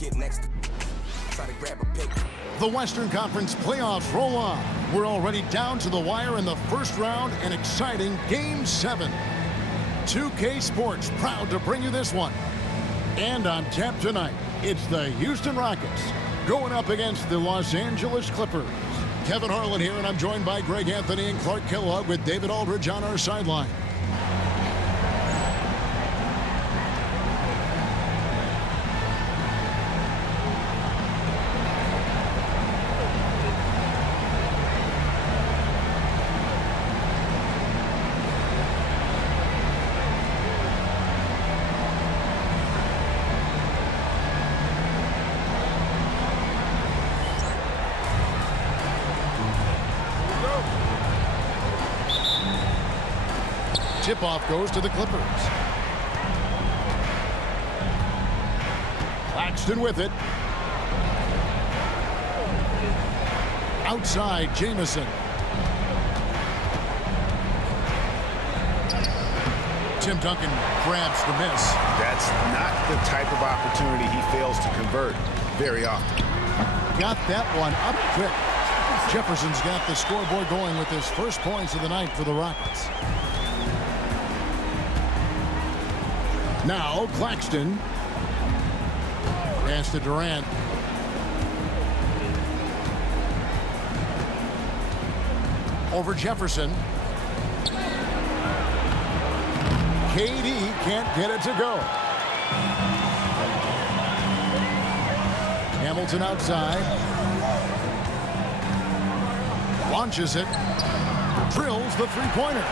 get next to try to grab a pick. The Western Conference playoffs roll on. We're already down to the wire in the first round, an exciting Game 7. 2K Sports proud to bring you this one. And on tap tonight, it's the Houston Rockets going up against the Los Angeles Clippers. Kevin Harlan here, and I'm joined by Greg Anthony and Clark Kellogg with David Aldridge on our sideline. Tip-off goes to the Clippers. Claxton with it. Outside, Jamison. Tim Duncan grabs the miss. That's not the type of opportunity he fails to convert very often. Got that one up quick. Jefferson's got the scoreboard going with his first points of the night for the Rockets. Now Claxton. Pass to Durant. Over Jefferson. KD can't get it to go. Hamilton outside. Launches it. Drills the three-pointer.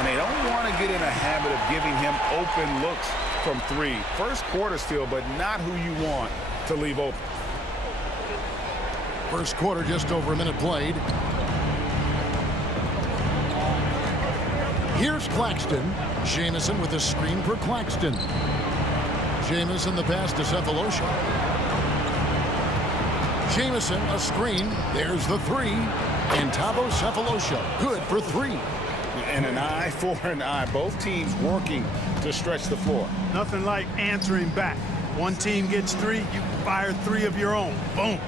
And they don't want to get in a habit of giving him open looks from three. First quarter still, but not who you want to leave open. First quarter, just over a minute played. Here's Claxton. Jamison with a screen for Claxton. Jamison the pass to Sefolosha. Jamison a screen. There's the three. And Thabo Sefolosha good for three. And an eye for an eye. Both teams working to stretch the floor. Nothing like answering back. One team gets three, you fire three of your own. Boom.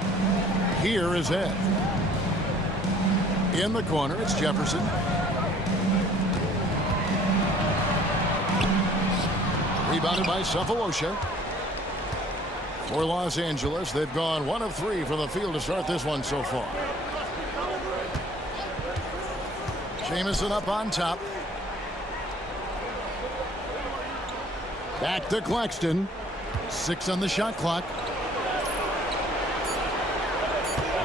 Here is Ed. In the corner, it's Jefferson. Rebounded by Sefolosha. For Los Angeles, they've gone 1 of 3 from the field to start this one so far. Jamison up on top. Back to Claxton. 6 on the shot clock.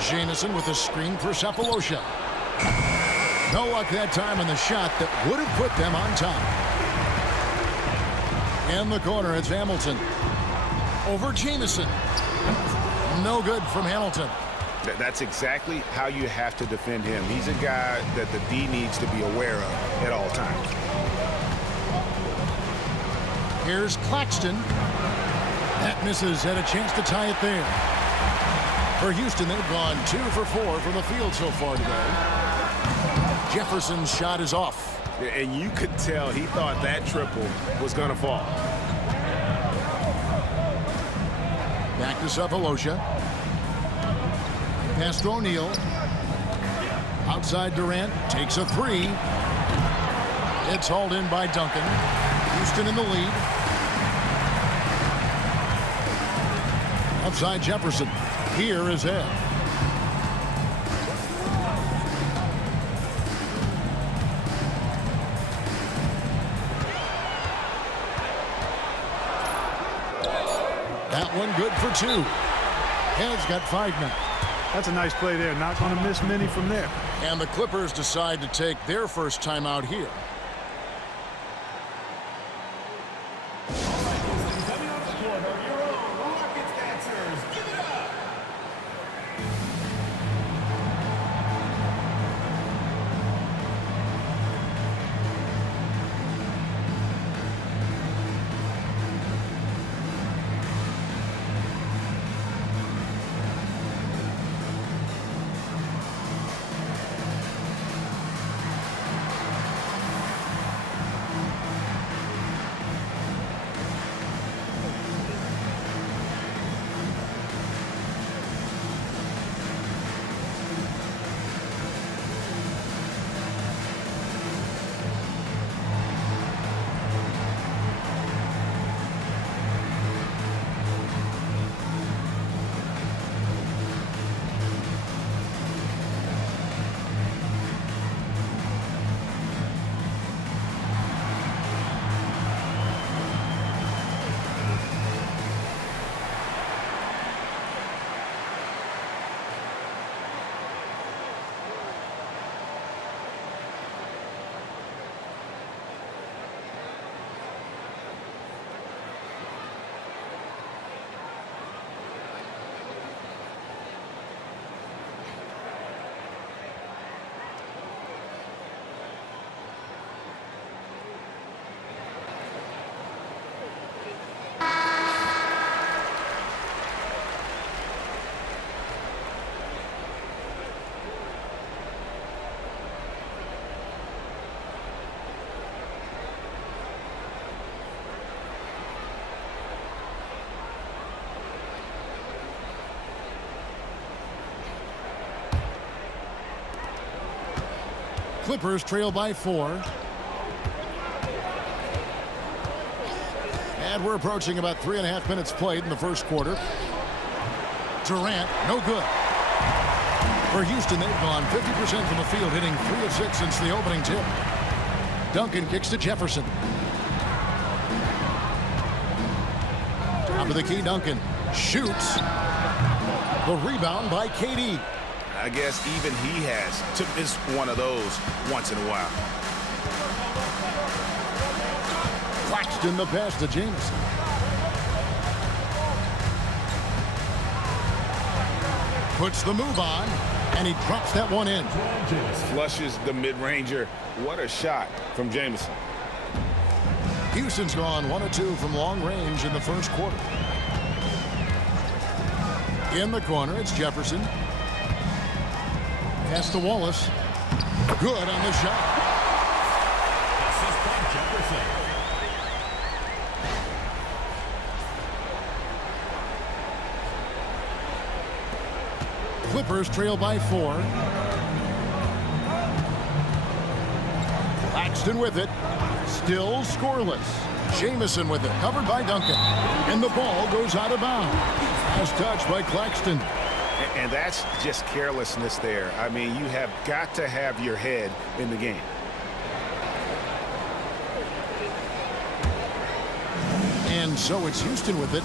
Jamison with a screen for Sefolosha. No luck that time on the shot that would have put them on top. In the corner, it's Hamilton. Over Jamison. No good from Hamilton. That's exactly how you have to defend him. He's a guy that the D needs to be aware of at all times. Here's Claxton. That misses, had a chance to tie it there. For Houston, they've gone 2 for 4 from the field so far today. Jefferson's shot is off. And you could tell he thought that triple was going to fall. Back to Sefolosha. Pass to O'Neal. Outside Durant takes a three. It's hauled in by Duncan. Houston in the lead. Outside Jefferson. Here is Ed. That one good for 2. Ed's got 5 now. That's a nice play there. Not going to miss many from there. And the Clippers decide to take their first timeout here. Clippers trail by 4. And we're approaching about 3.5 minutes played in the first quarter. Durant, no good. For Houston, they've gone 50% from the field, hitting 3 of 6 since the opening tip. Duncan kicks to Jefferson. Top of the key, Duncan shoots. The rebound by KD. I guess even he has to miss one of those once in a while. Claxton the pass to Jameson. Puts the move on, and he drops that one in. Flushes the mid-ranger. What a shot from Jameson. Houston's gone 1 of 2 from long range in the first quarter. In the corner, it's Jefferson. Pass to Wallace. Good on the shot. Assist by Jefferson. Clippers trail by 4. Claxton with it. Still scoreless. Jameson with it. Covered by Duncan. And the ball goes out of bounds. Last touch by Claxton. And that's just carelessness there. I mean, you have got to have your head in the game. And so it's Houston with it.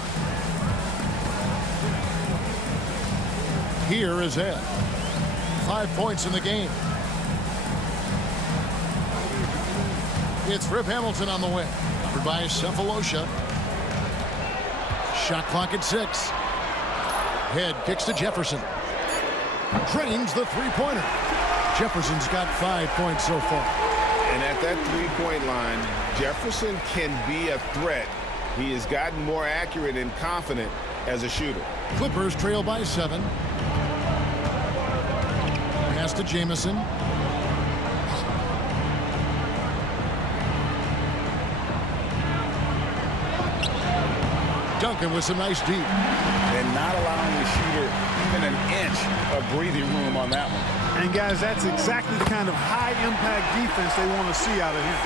Here is Ed. 5 points in the game. It's Rip Hamilton on the way. Covered by Cephalosha. Shot clock at 6. Head kicks to Jefferson. Drains the three-pointer. Jefferson's got 5 points so far. And at that three-point line, Jefferson can be a threat. He has gotten more accurate and confident as a shooter. Clippers trail by 7. Pass to Jameson. Duncan with some nice deep. And not allowing the shooter even an inch of breathing room on that one. And, guys, that's exactly the kind of high-impact defense they want to see out of him.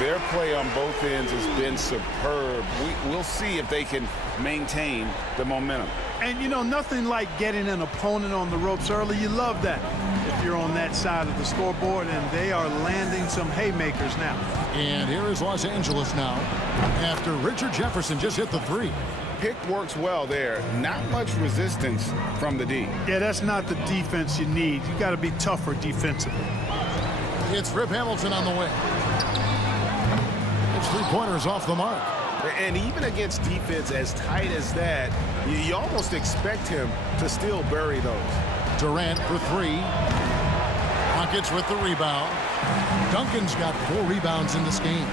Their play on both ends has been superb. We'll see if they can maintain the momentum. And, you know, nothing like getting an opponent on the ropes early. You love that if you're on that side of the scoreboard, and they are landing some haymakers now. And here is Los Angeles now after Richard Jefferson just hit the 3. Pick works well there. Not much resistance from the D. Yeah, that's not the defense you need. You got to be tougher defensively. It's Rip Hamilton on the way. It's 3-pointers off the mark. And even against defense as tight as that, you almost expect him to still bury those. Durant for 3. Rockets with the rebound. Duncan's got 4 rebounds in this game.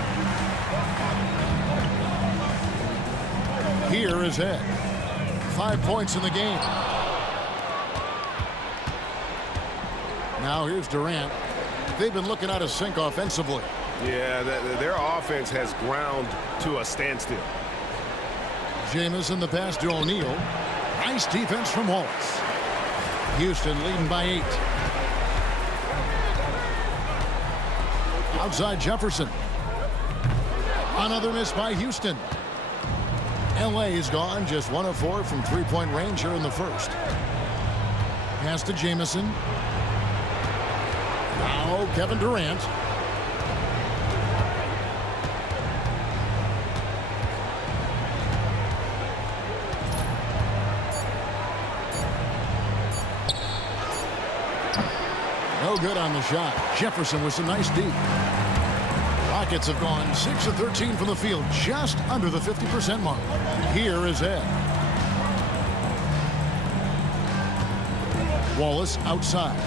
Here is Ed. 5 points in the game. Now here's Durant. They've been looking out of sync offensively. Yeah, their offense has ground to a standstill. Jameson the pass to O'Neal. Nice defense from Wallace. Houston leading by 8. Outside Jefferson. Another miss by Houston. LA is gone just 1 of 4 from 3-point range here in the first. Pass to Jameson. Now Kevin Durant. No good on the shot. Jefferson with some nice deep. Rockets have gone 6 of 13 from the field, just under the 50% mark. Here is Ed. Wallace outside.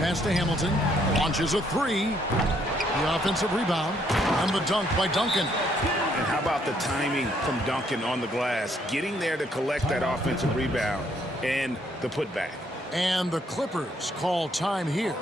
Pass to Hamilton. Launches a 3. The offensive rebound. And the dunk by Duncan. And how about the timing from Duncan on the glass? Getting there to collect that offensive rebound and the putback. And the Clippers call time here.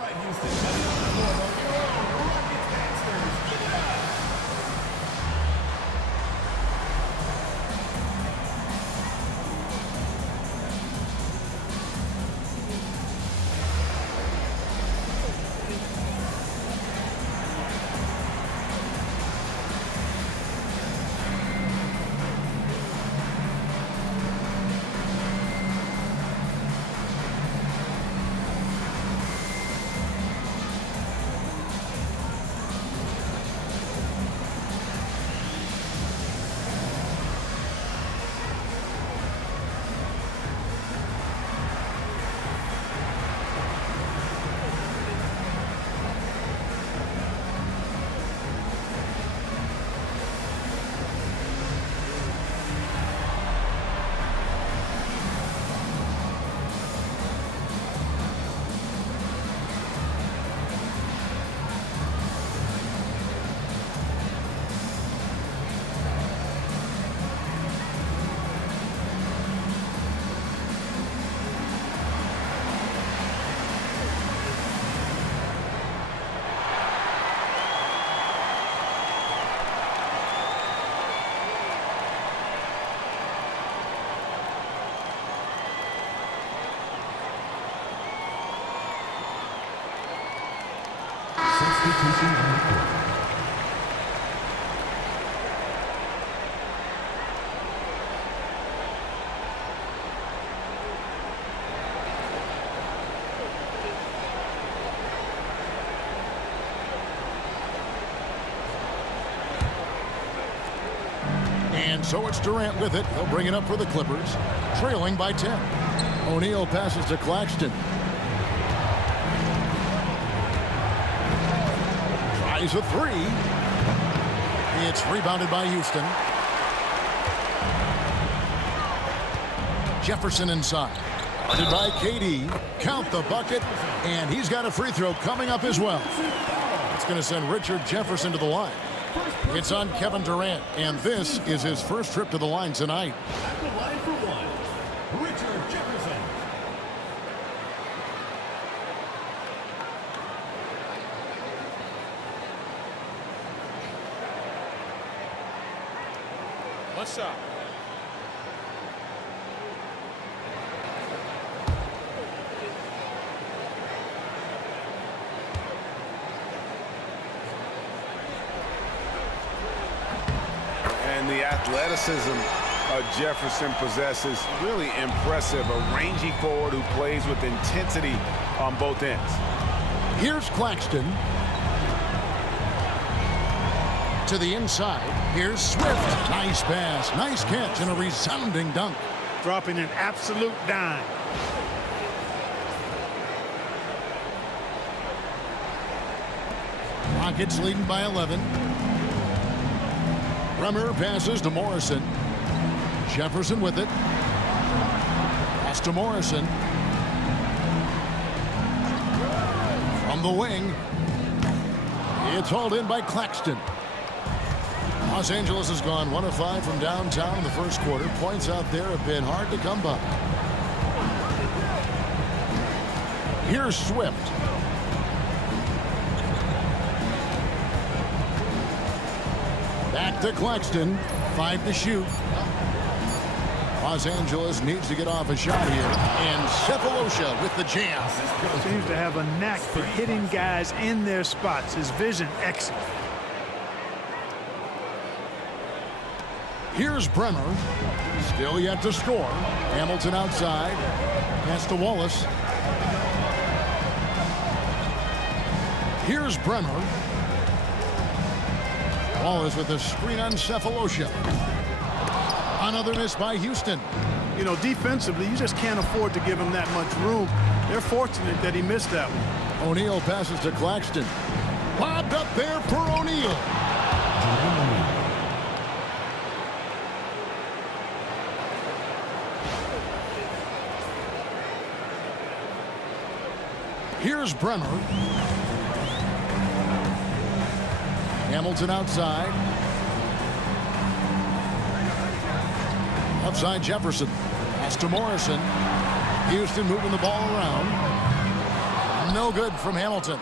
So it's Durant with it. He'll bring it up for the Clippers, trailing by 10. O'Neal passes to Claxton. Tries a three. It's rebounded by Houston. Jefferson inside. Guarded by KD. Count the bucket. And he's got a free throw coming up as well. It's going to send Richard Jefferson to the line. It's on Kevin Durant. And this is his first trip to the line tonight. At the line for one, Richard Jefferson. What's up? And the athleticism Jefferson possesses, really impressive. A rangy forward who plays with intensity on both ends. Here's Claxton. To the inside. Here's Swift. Nice pass. Nice catch and a resounding dunk. Dropping an absolute dime. Rockets leading by 11. Bremer passes to Morrison. Jefferson with it. Pass to Morrison. From the wing. It's hauled in by Claxton. Los Angeles has gone 1 of 5 from downtown in the first quarter. Points out there have been hard to come by. Here's Swift. Back to Claxton. 5 to shoot. Los Angeles needs to get off a shot here. And Sefolosha with the jam. Seems to have a knack for hitting guys in their spots. His vision excellent. Here's Bremer. Still yet to score. Hamilton outside. Pass to Wallace. Here's Bremer. Wallace with a screen on Sefolosha. Another miss by Houston. You know, defensively, you just can't afford to give him that much room. They're fortunate that he missed that one. O'Neal passes to Claxton. Lobbed up there for O'Neal. Here's Bremer. Hamilton outside. Upside Jefferson. Pass to Morrison. Houston moving the ball around. No good from Hamilton.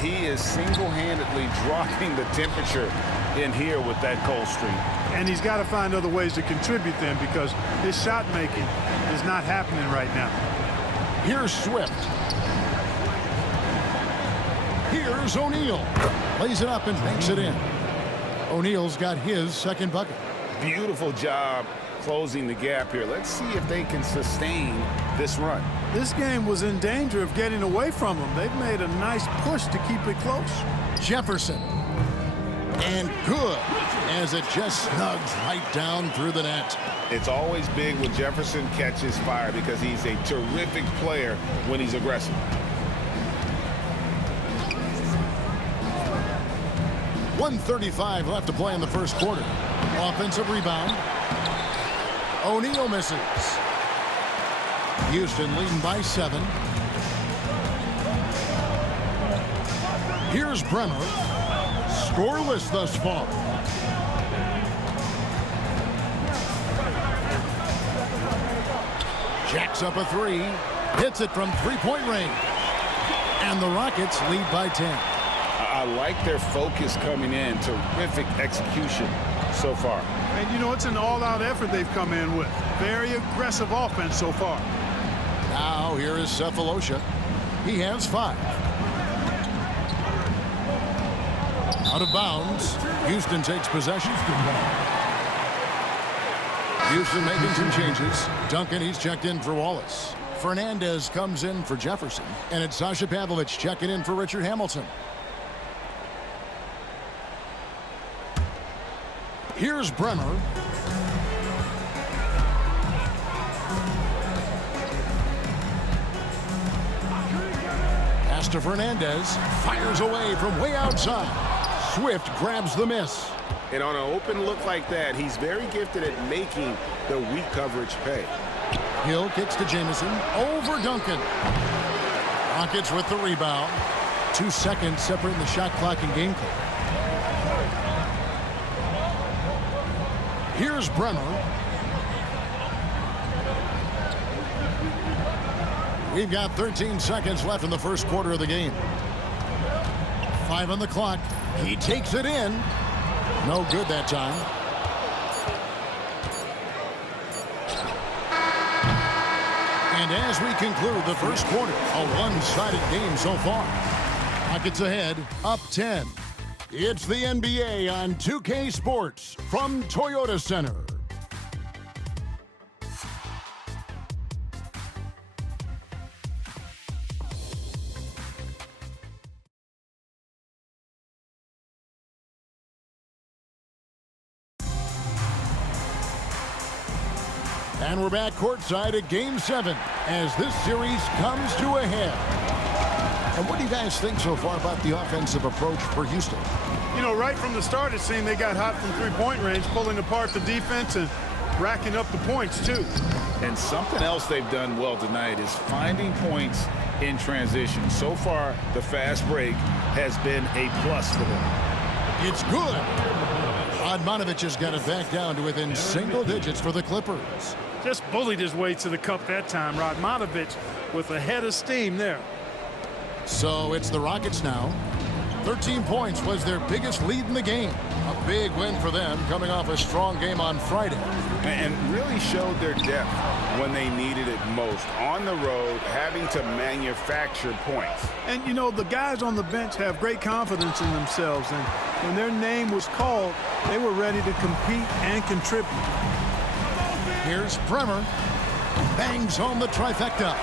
He is single-handedly dropping the temperature in here with that cold streak. And he's got to find other ways to contribute then, because his shot making is not happening right now. Here's Swift. Here's O'Neal. Lays it up and banks it in. O'Neal's got his second bucket. Beautiful job closing the gap here. Let's see if they can sustain this run. This game was in danger of getting away from them. They've made a nice push to keep it close. Jefferson. And good, as it just snugs right down through the net. It's always big when Jefferson catches fire because he's a terrific player when he's aggressive. 1:35 left to play in the first quarter. Offensive rebound. O'Neal misses. Houston leading by 7. Here's Bremer. Scoreless thus far. Jacks up a 3. Hits it from three-point range. And the Rockets lead by 10. I like their focus coming in. Terrific execution so far. And, you know, it's an all-out effort they've come in with. Very aggressive offense so far. Now here is Sefolosha. He has 5. Out of bounds. Houston takes possession. Houston making some changes. Duncan, he's checked in for Wallace. Fernandez comes in for Jefferson. And it's Sasha Pavlovich checking in for Richard Hamilton. Here's Bremer. Pass to Fernandez. Fires away from way outside. Swift grabs the miss. And on an open look like that, he's very gifted at making the weak coverage pay. Hill kicks to Jamison. Over Duncan. Rockets with the rebound. 2 seconds separating the shot clock and game clock. Here's Bremer. We've got 13 seconds left in the first quarter of the game. 5 on the clock. He takes it in. No good that time. And as we conclude the first quarter, a one-sided game so far. Rockets ahead, up 10. It's the NBA on 2K Sports from Toyota Center. And we're back courtside at Game 7 as this series comes to a head. And what do you guys think so far about the offensive approach for Houston? You know, right from the start, it seemed they got hot from three-point range, pulling apart the defense and racking up the points, too. And something else they've done well tonight is finding points in transition. So far, the fast break has been a plus for them. It's good. Radmanovic has got it back down to within single digits for the Clippers. Just bullied his way to the cup that time. Radmanovic with a head of steam there. So it's the Rockets now. 13 points was their biggest lead in the game. A big win for them coming off a strong game on Friday. And really showed their depth when they needed it most. On the road, having to manufacture points. And, you know, the guys on the bench have great confidence in themselves. And when their name was called, they were ready to compete and contribute. Here's Bremer. Bangs home the trifecta.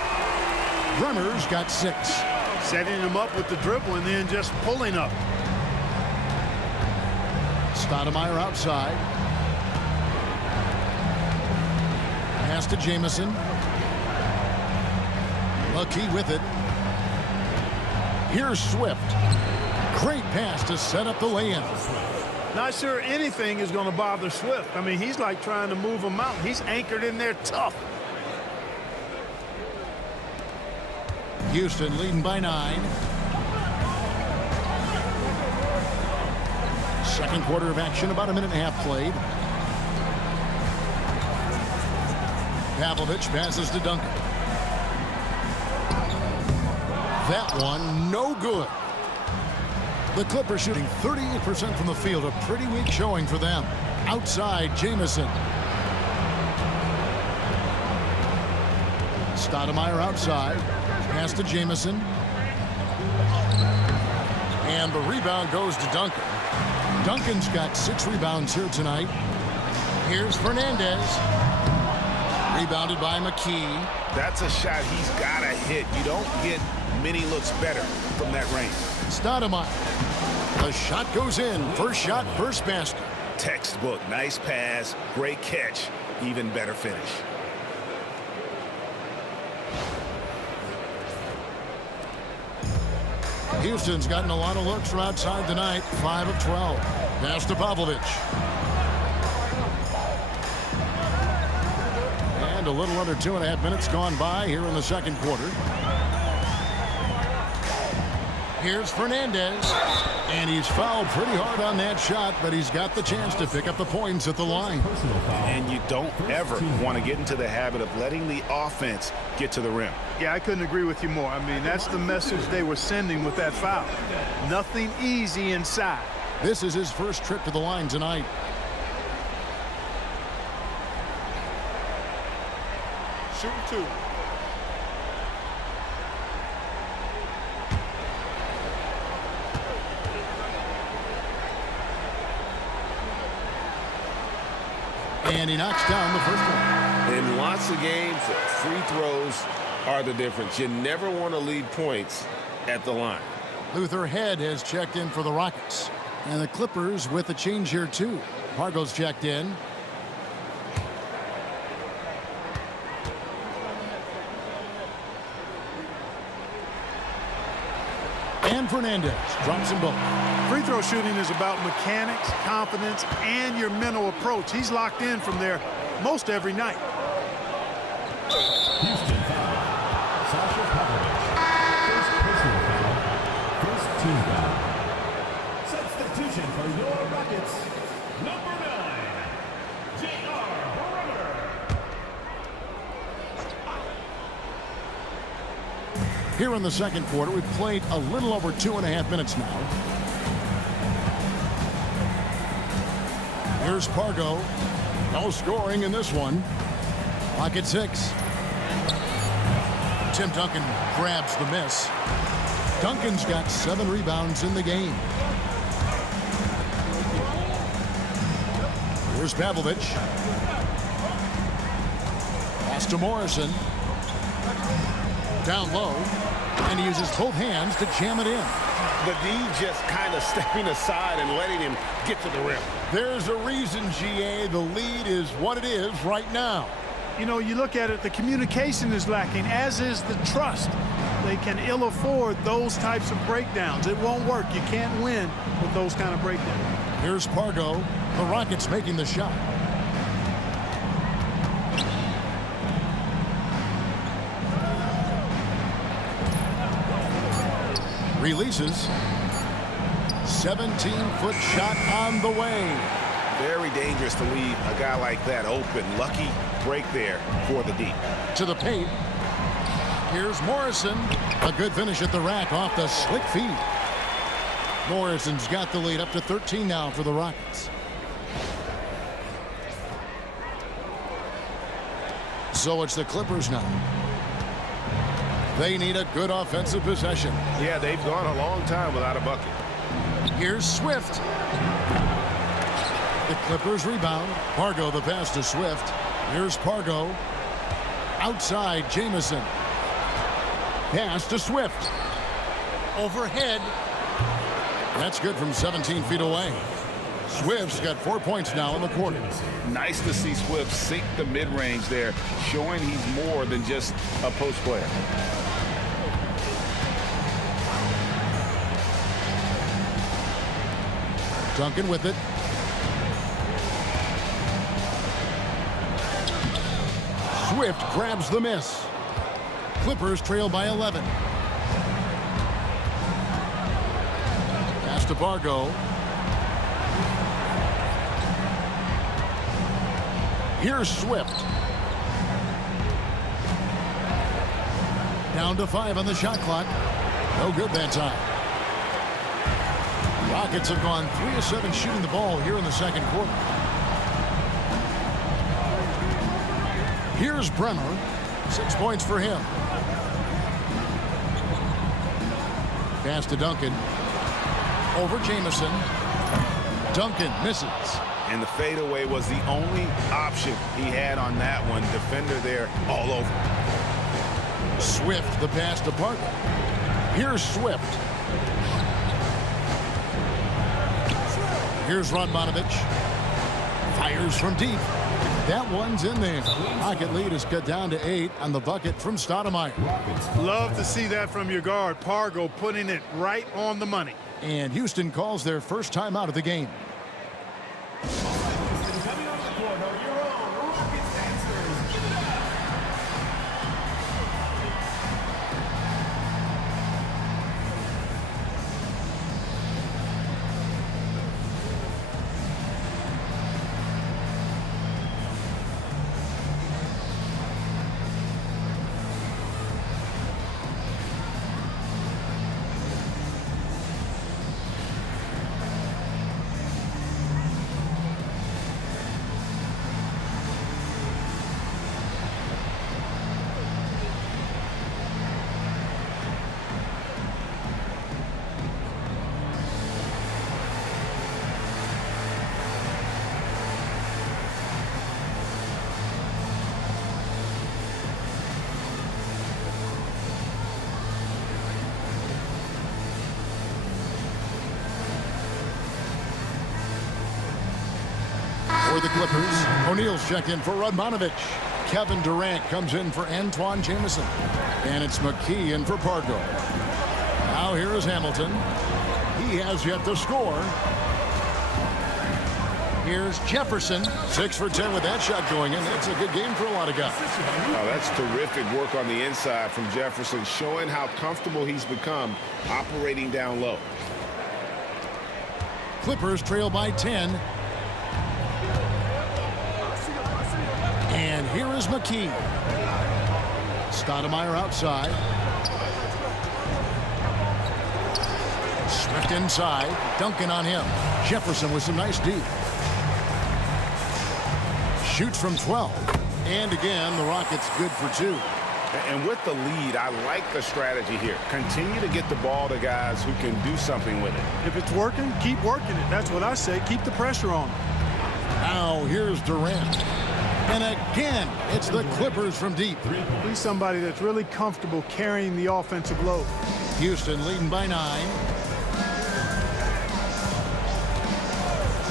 Bremer's got 6. Setting him up with the dribble and then just pulling up. Stoudemire outside. Pass to Jamison. McKee with it. Here's Swift. Great pass to set up the lay-in. Not sure anything is going to bother Swift. I mean, he's like trying to move him out. He's anchored in there tough. Houston leading by 9. Second quarter of action, about a minute and a half played. Pavlovich passes to Duncan. That one, no good. The Clippers shooting 38% from the field, a pretty weak showing for them. Outside, Jamison. Stoudemire outside. Pass to Jamison. And the rebound goes to Duncan. Duncan's got 6 rebounds here tonight. Here's Fernandez. Rebounded by McKee. That's a shot he's got to hit. You don't get many looks better from that range. Stoudemire. The shot goes in. First shot, first basket. Textbook. Nice pass. Great catch. Even better finish. Houston's gotten a lot of looks from outside tonight. 5 of 12. Pass to Pavlovich. And a little under 2.5 minutes gone by here in the second quarter. Here's Fernandez. And he's fouled pretty hard on that shot, but he's got the chance to pick up the points at the line. And you don't ever want to get into the habit of letting the offense get to the rim. Yeah, I couldn't agree with you more. I mean, that's the message they were sending with that foul. Nothing easy inside. This is his first trip to the line tonight. Shooting 2. And he knocks down the first one. In lots of games, free throws are the difference. You never want to lead points at the line. Luther Head has checked in for the Rockets. And the Clippers with a change here, too. Pargo's checked in. And Fernandez drops them both. Free throw shooting is about mechanics, confidence, and your mental approach. He's locked in from there most every night. Houston foul. Sasha Pavlovich. First personal foul. First team foul. Substitution for your Rockets. Number 9, J.R. Bremer. Here in the second quarter, we've played a little over 2.5 minutes now. Here's Pargo. No scoring in this one. Clock at 6. Tim Duncan grabs the miss. Duncan's got 7 rebounds in the game. Here's Pavlovich. Pass to Morrison. Down low. And he uses both hands to jam it in. The D just kind of stepping aside and letting him get to the rim. There's a reason, GA, the lead is what it is right now. You know, you look at it, the communication is lacking, as is the trust. They can ill afford those types of breakdowns. It won't work. You can't win with those kind of breakdowns. Here's Pargo. The Rockets making the shot. Releases. 17-foot shot on the way. Very dangerous to leave a guy like that open. Lucky break there for the D. To the paint. Here's Morrison. A good finish at the rack off the slick feed. Morrison's got the lead up to 13 now for the Rockets. So it's the Clippers now. They need a good offensive possession. Yeah, they've gone a long time without a bucket. Here's Swift. The Clippers rebound. Pargo the pass to Swift. Here's Pargo. Outside Jamison. Pass to Swift. Overhead. That's good from 17 feet away. Swift's got 4 points now in the quarter. Nice to see Swift sink the mid-range there, showing he's more than just a post player. Duncan with it. Swift grabs the miss. Clippers trail by 11. Pass to Pargo. Here's Swift. Down to 5 on the shot clock. No good that time. Rockets have gone 3 of 7 shooting the ball here in the second quarter. Here's Bremer. 6 points for him. Pass to Duncan. Over Jamison. Duncan misses. And the fadeaway was the only option he had on that one. Defender there all over. Swift the pass to Parker. Here's Swift. Here's Radmanovich. Fires from deep. That one's in there. Rocket lead is cut down to 8 on the bucket from Stoudemire. Love to see that from your guard. Pargo putting it right on the money. And Houston calls their first time out of the game. Coming off the court are your own Rockets dancers. Give it up. For the Clippers, O'Neal's checked in for Radmanovich. Kevin Durant comes in for Antoine Jamison. And it's McKee in for Pargo. Now here is Hamilton. He has yet to score. Here's Jefferson. 6 for 10 with that shot going in. That's a good game for a lot of guys. Oh, that's terrific work on the inside from Jefferson, showing how comfortable he's become operating down low. Clippers trail by 10. And here is McKee. Stoudemire outside. Swift inside. Duncan on him. Jefferson with some nice D. Shoots from 12. And again, the Rockets good for 2. And with the lead, I like the strategy here. Continue to get the ball to guys who can do something with it. If it's working, keep working it. That's what I say. Keep the pressure on. Now here's Durant. And again, it's the Clippers from deep. He's somebody that's really comfortable carrying the offensive load. Houston leading by 9.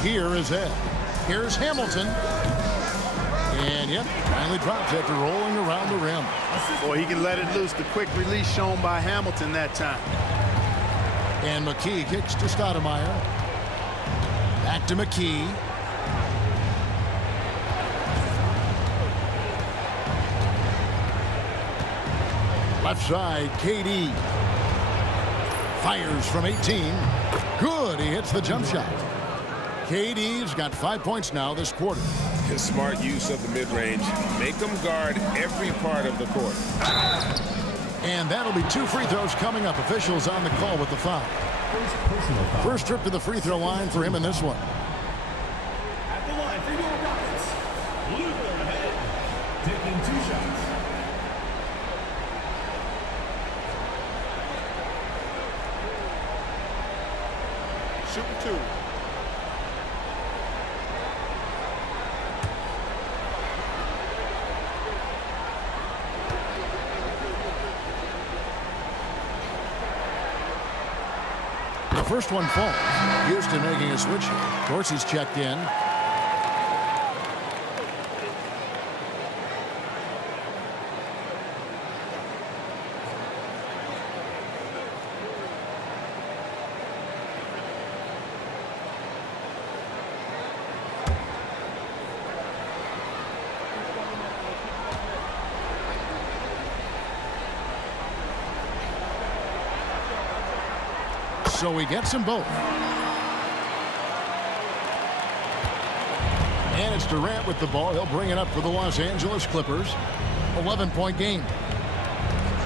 Here is Ed. Here's Hamilton. And yep, finally drops after rolling around the rim. Boy, he can let it loose. The quick release shown by Hamilton that time. And McKee kicks to Stoudemire. Back to McKee. Left side, KD. Fires from 18. Good, he hits the jump shot. KD's got 5 points now this quarter. His smart use of the mid-range. Make them guard every part of the court. And that'll be 2 free throws coming up. Officials on the call with the foul. First trip to the free throw line for him in this one. At the line for your Rockets, Luther Head, taking 2 shots. Shooting 2. The first one falls. Houston making a switch here. Dorsey's checked in. So he gets them both. And it's Durant with the ball. He'll bring it up for the Los Angeles Clippers. 11-point game.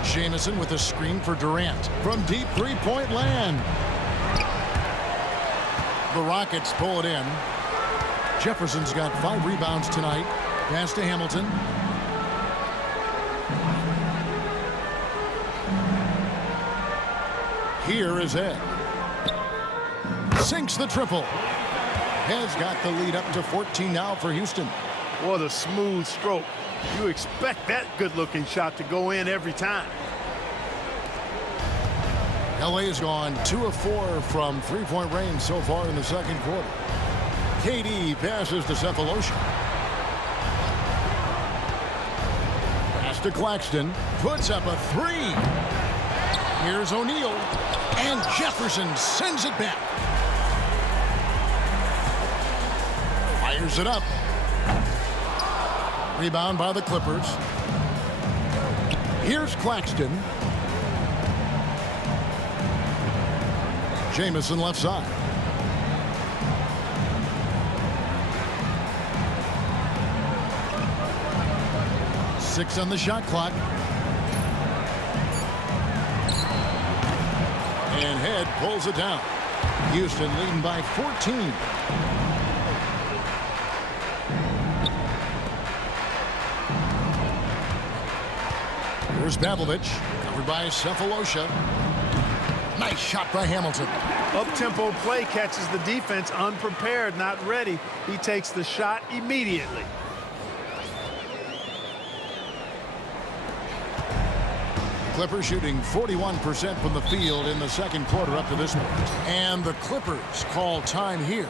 Jamison with a screen for Durant. From deep three-point land. The Rockets pull it in. Jefferson's got 5 rebounds tonight. Pass to Hamilton. Here is Ed. Sinks the triple. Has got the lead up to 14 now for Houston. What a smooth stroke. You expect that good-looking shot to go in every time. LA's gone 2 of 4 from three-point range so far in the second quarter. KD passes to Cephalosha. Pass to Claxton. Puts up a 3. Here's O'Neal. And Jefferson sends it back. Fires it up. Rebound by the Clippers. Here's Claxton. Jamison left side. Six on the shot clock. And Head pulls it down. Houston leading by 14. Here's Pavlovich, covered by Cephalosha. Nice shot by Hamilton. Up-tempo play catches the defense unprepared, not ready. He takes the shot immediately. Clippers shooting 41% from the field in the second quarter up to this point. And the Clippers call time here.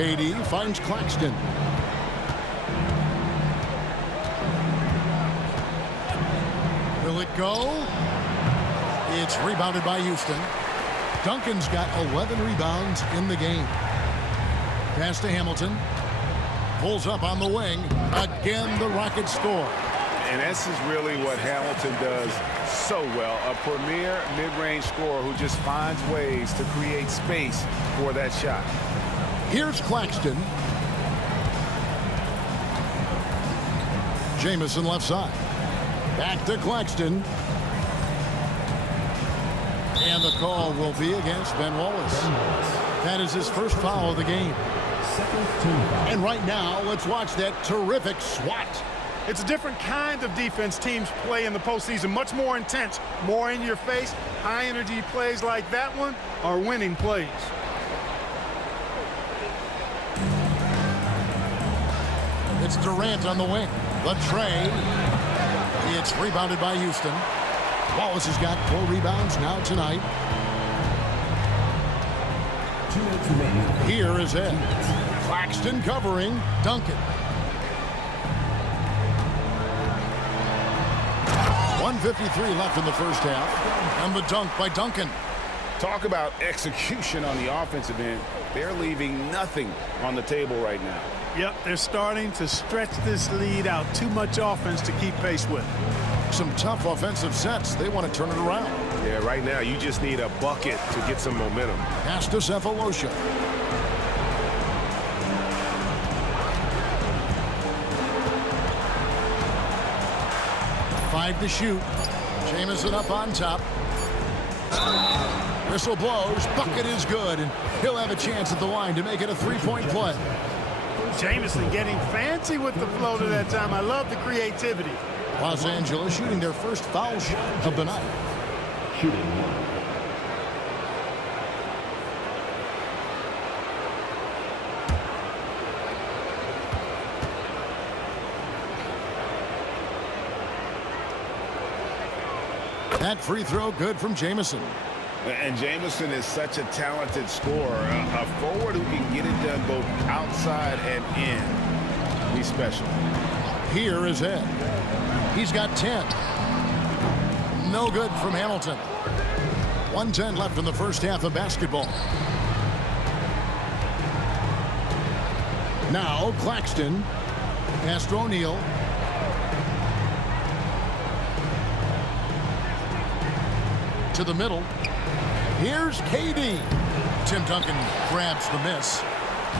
KD finds Claxton. Will it go? It's rebounded by Houston. Duncan's got 11 rebounds in the game. Pass to Hamilton. Pulls up on the wing. Again, the Rockets score. And this is really what Hamilton does so well. A premier mid-range scorer who just finds ways to create space for that shot. Here's Claxton. Jamison left side. Back to Claxton. And the call will be against Ben Wallace. That is his first foul of the game. And right now, let's watch that terrific swat. It's a different kind of defense teams play in the postseason. Much more intense, more in your face. High energy plays like that one are winning plays. It's Durant on the wing. The trade. It's rebounded by Houston. Wallace has got 4 rebounds now tonight. 2 minutes remaining. Here is Ed. Claxton covering Duncan. 1:53 left in the first half. And the dunk by Duncan. Talk about execution on the offensive end. They're leaving nothing on the table right now. Yep, they're starting to stretch this lead out. Too much offense to keep pace with. Some tough offensive sets. They want to turn it around. Yeah, right now you just need a bucket to get some momentum. Pass to Cephalosha. Five to shoot. Jamison up on top. Whistle blows. Bucket is good, and he'll have a chance at the line to make it a 3-point play. Jamison getting fancy with the floater that time. I love the creativity. Los Angeles shooting their first foul shot of the night. Shooting. That free throw good from Jamison. And Jamison is such a talented scorer, a forward who can get it done both outside and in. He's special. Here is Ed. He's got 10. No good from Hamilton. 1:10 left in the first half of basketball. Now Claxton. Pass to O'Neal. To the middle. Here's KD. Tim Duncan grabs the miss.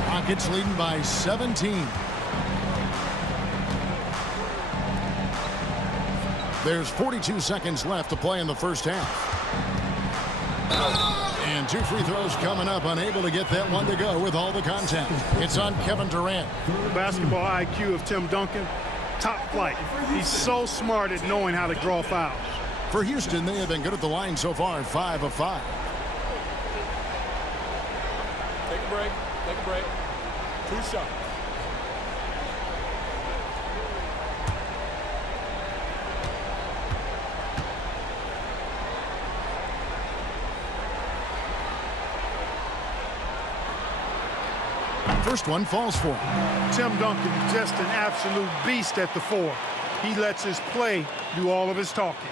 Rockets leading by 17. There's 42 seconds left to play in the first half. And 2 free throws coming up. Unable to get that one to go with all the contact. It's on Kevin Durant. The basketball IQ of Tim Duncan, top flight. He's so smart at knowing how to draw fouls. For Houston, they have been good at the line so far, 5 of 5. Take a break. Take a break. 2 shots. First one falls for him. Tim Duncan, just an absolute beast at the 4. He lets his play do all of his talking.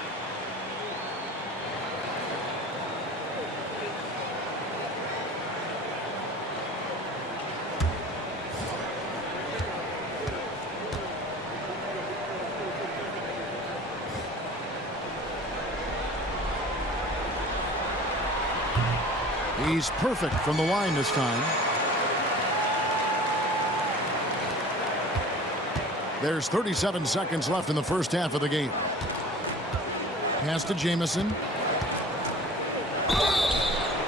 He's perfect from the line this time. There's 37 seconds left in the first half of the game. Pass to Jamison.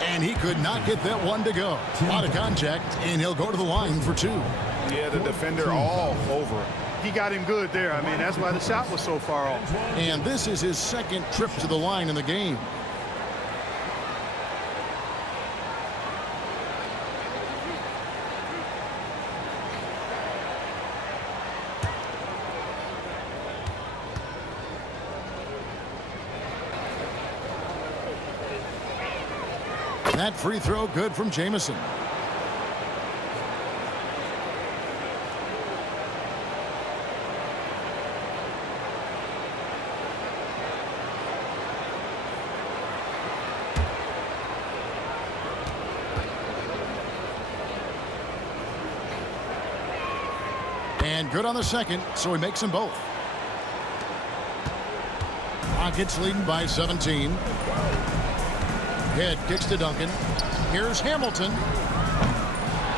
And he could not get that one to go. A lot of contact, and he'll go to the line for 2. Yeah, the defender all over him. He got him good there. I mean, that's why the shot was so far off. And this is his second trip to the line in the game. That free throw good from Jamison. And good on the second, so he makes them both. Rockets leading by 17. Head kicks to Duncan. Here's Hamilton.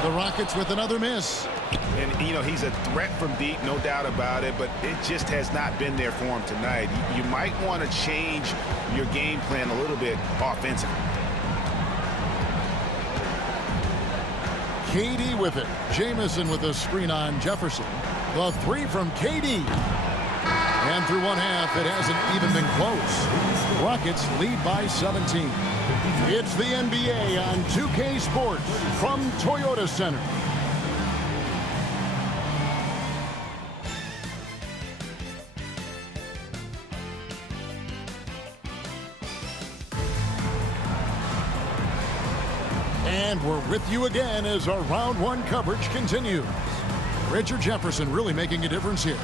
The Rockets with another miss. And, you know, he's a threat from deep, no doubt about it, but it just has not been there for him tonight. You might want to change your game plan a little bit offensively. KD with it. Jamison with a screen on Jefferson. The three from KD. And through one half, it hasn't even been close. Rockets lead by 17. It's the NBA on 2K Sports from Toyota Center. And we're with you again as our round one coverage continues. Richard Jefferson really making a difference here.